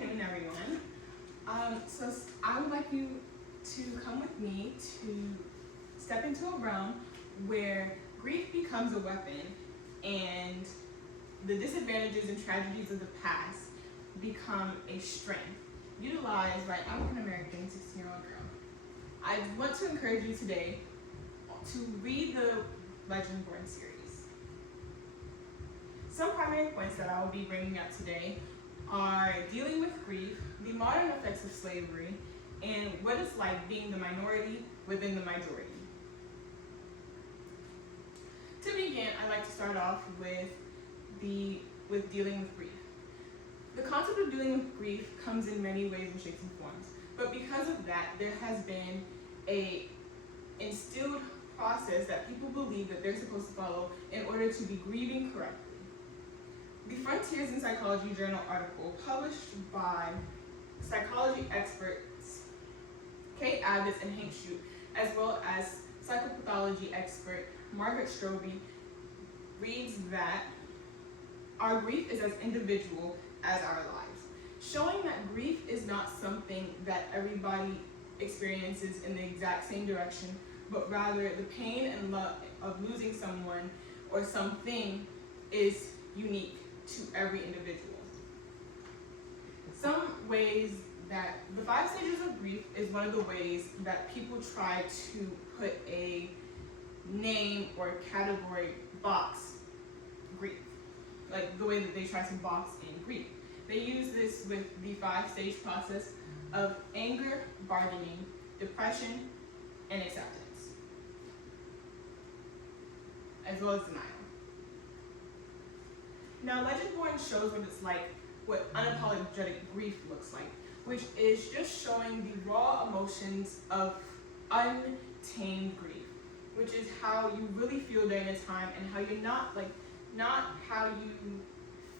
afternoon, everyone. So I would like you to come with me to step into a realm where grief becomes a weapon and the disadvantages and tragedies of the past become a strength, utilized by African American 16-year-old girl. I want to encourage you today to read the Legendborn series. Some primary points that I will be bringing up today are dealing with grief, the modern effects of slavery, and what it's like being the minority within the majority. To begin, I'd like to start off with dealing with grief. The concept of dealing with grief comes in many ways and shapes and forms, but because of that, there has been a instilled process that people believe that they're supposed to follow in order to be grieving correctly. The Frontiers in Psychology Journal article published by psychology experts Kate Abbott and Hank Shute, as well as psychopathology expert Margaret Strobe, reads that our grief is as individual as our lives, showing that grief is not something that everybody experiences in the exact same direction, but rather the pain and love of losing someone or something is unique to every individual. Some ways that the 5 stages of grief is one of the ways that people try to put a name or category box grief, like the way that they try to box in grief. They use this with the 5-stage process of anger, bargaining, depression, and acceptance, as well as denial. Now, Legendborn shows what it's like, what unapologetic grief looks like, which is just showing the raw emotions of untamed grief, which is how you really feel during a time and how you're not how you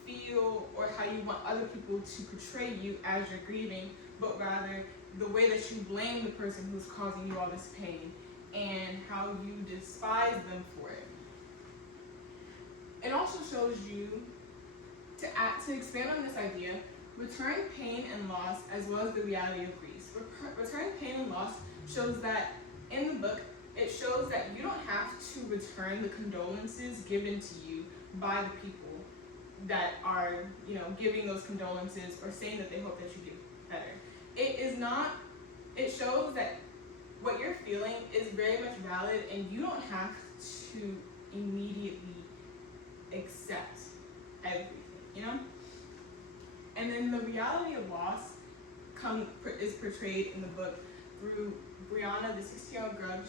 feel or how you want other people to portray you as you're grieving, but rather the way that you blame the person who's causing you all this pain and how you despise them for it. It also shows you to expand on this idea, return pain and loss as well as the reality of grief. Return pain and loss shows that in the book, it shows that you don't have to return the condolences given to you by the people that are, giving those condolences or saying that they hope that you get better. It shows that what you're feeling is very much valid and you don't have to immediately accept everything, And then the reality of loss is portrayed in the book through Brianna, the 16-year-old girl.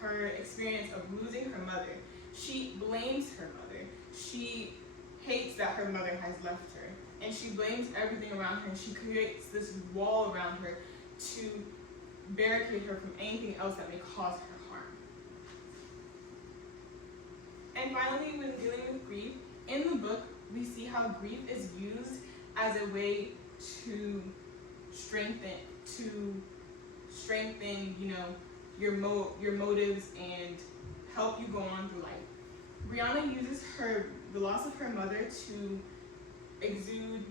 Her experience of losing her mother. She blames her mother. She hates that her mother has left her. And she blames everything around her, and she creates this wall around her to barricade her from anything else that may cause her harm. And finally, when dealing with grief, in the book, we see how grief is used as a way to strengthen, your motives and help you go on through life. Brianna uses the loss of her mother to exude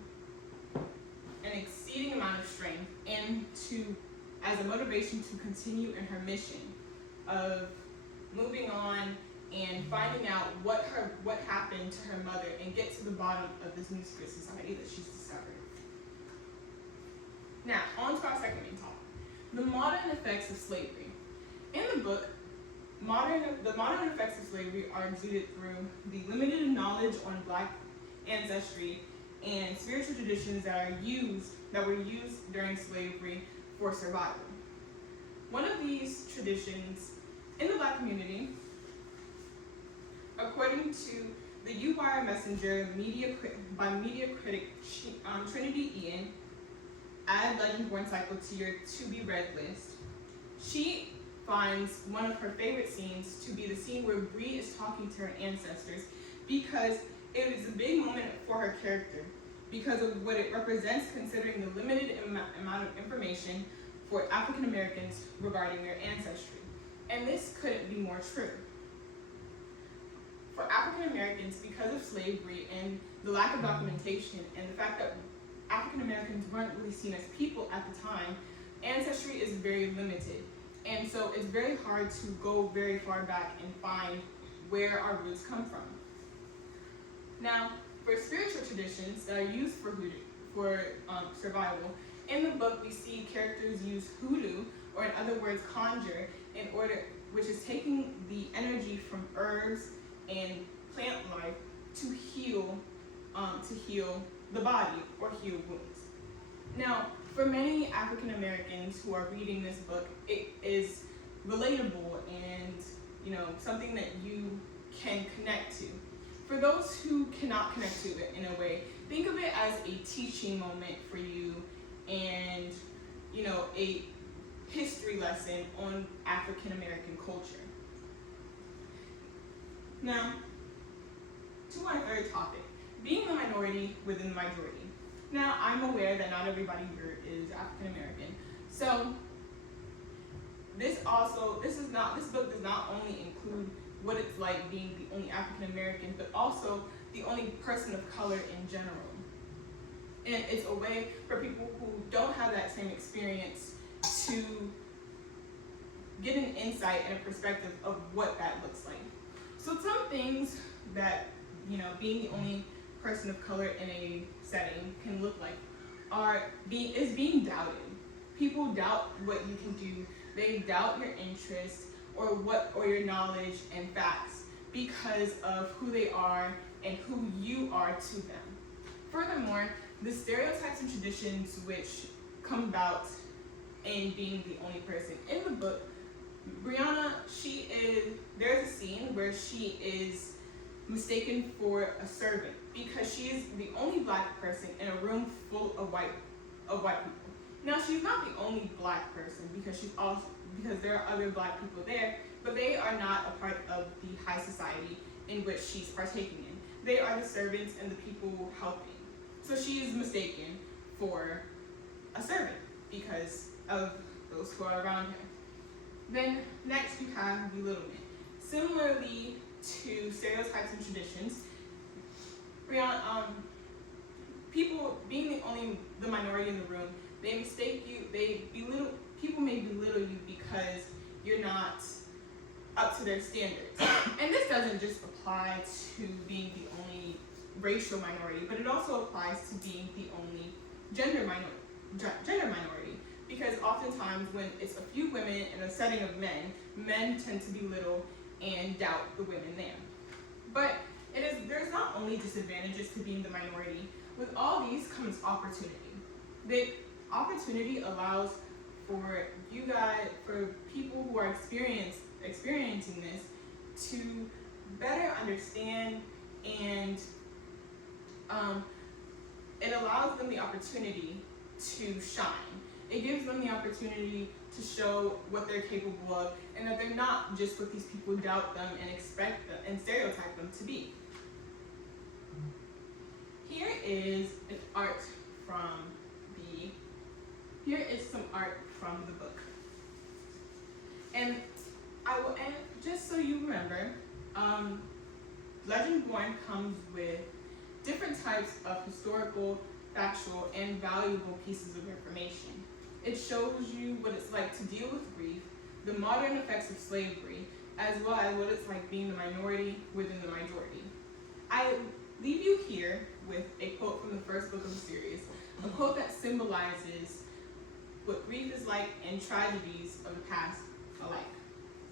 an exceeding amount of strength and as a motivation to continue in her mission of moving on and finding out what happened to her mother and get to the bottom of this new secret society that she's discovered. Now, on to our second main topic, the modern effects of slavery. In the book, the modern effects of slavery are exuded through the limited knowledge on Black ancestry and spiritual traditions that were used during slavery for survival. One of these traditions in the Black community, according to the U-Wire Messenger media critic Trinity Ian, add Legendborn cycle to your to-be-read list. She finds one of her favorite scenes to be the scene where Bree is talking to her ancestors because it is a big moment for her character because of what it represents considering the limited amount of information for African Americans regarding their ancestry. And this couldn't be more true. For African Americans, because of slavery and the lack of documentation and the fact that African Americans weren't really seen as people at the time, ancestry is very limited. And so it's very hard to go very far back and find where our roots come from. Now, for spiritual traditions that are used for survival, in the book we see characters use hoodoo, or in other words, conjure, which is taking the energy from herbs and plant life to heal the body or heal wounds. Now, for many African Americans who are reading this book, it is relatable and something that you can connect to. For those who cannot connect to it in a way, think of it as a teaching moment for you and a history lesson on African American culture. Now, to my third topic, being a minority within the majority. Now, I'm aware that not everybody here is African American, so this book does not only include what it's like being the only African American, but also the only person of color in general. And it's a way for people who don't have that same experience to get an insight and a perspective of what that looks like. So some things that being the only person of color in a setting can look like is being doubted. People doubt what you can do. They doubt your interests or your knowledge and facts because of who they are and who you are to them. Furthermore, the stereotypes and traditions which come about in being the only person. In the book, Brianna, there's a scene where she is mistaken for a servant because she is the only black person in a room full of white people. Now, she's not the only black person because there are other black people there, but they are not a part of the high society in which she's partaking in. They are the servants and the people helping. So she is mistaken for a servant because of those who are around her. Then next you have belittlement. Similarly to stereotypes and traditions, people being the minority in the room, they mistake you, people may belittle you because you're not up to their standards. And this doesn't just apply to being the only racial minority, but it also applies to being the only gender minority. Because oftentimes when it's a few women in a setting of men tend to belittle and doubt the women there. But there's not only disadvantages to being the minority. With all these comes opportunity. The opportunity allows for people who are experiencing this to better understand, and it allows them the opportunity to shine. It gives them the opportunity to show what they're capable of, and that they're not just what these people doubt them and expect them and stereotype them to be. Here is some art from the book. And I will end, just so you remember, Legendborn comes with different types of historical, factual, and valuable pieces of information. It shows you what it's like to deal with grief, the modern effects of slavery, as well as what it's like being the minority within the majority. I leave you here with a quote from the first book of the series, a quote that symbolizes what grief is like and tragedies of the past alike.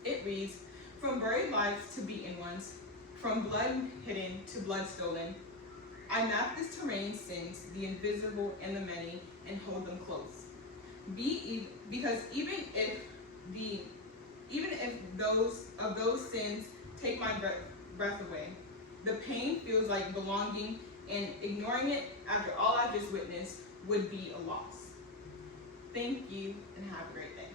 It reads, "From buried lives to beaten ones, from blood hidden to blood stolen, I map this terrain sins, the invisible and the many, and hold them close. Because even if those sins take my breath away, the pain feels like belonging, and ignoring it after all I've just witnessed would be a loss." Thank you, and have a great day.